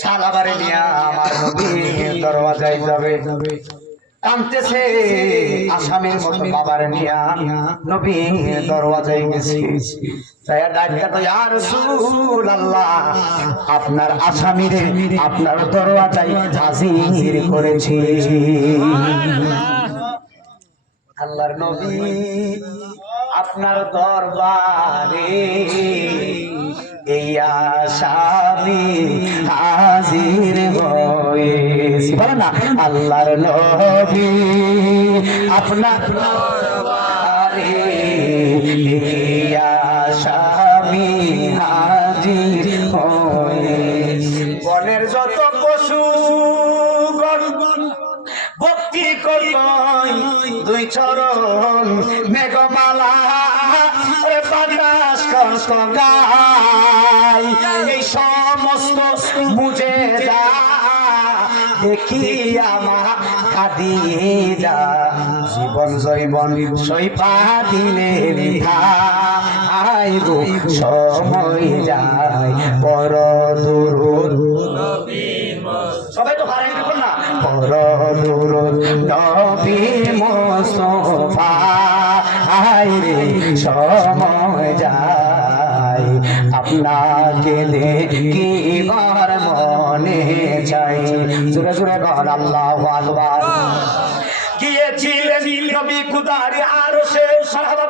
সালাবারে নিয়া আমার নবীর দরওয়াজায় যাবে কাঁদতেছে আসামের মতো বাবার নিয়া নবীর দরওয়াজায় গেছি তাই ডাক্তার তো ইয়া রাসূলুল্লাহ আপনার আসামিরে আপনার দরওয়াজায় হাজির করেছি। আল্লাহর নবী আপনার দরবারে এই আসামি হাজির হয়েছি। বলো না আল্লাহর নবী আপনার দরবারে এই আসামি হাজির হয়েছি। বনের যত পশু ভক্তি করবই দুই চরণ মেঘমালা বাতাস কষ্ট গাই এই সমস্ত বুঝে যা দেখি আমার খাদিজা জীবন জৈবন সইপা দিলে ভাই গো সময় যায় পর দূর সবাই তো হারাই দেখুন না পর দূর নবী মুস্তাফা রে সময় যায় আপনাকে দেখিবার মনে চাই। জোরে জোরে বল আল্লাহু আকবার। গিয়েছিলেন নবী খুদার আরশে সাহাবা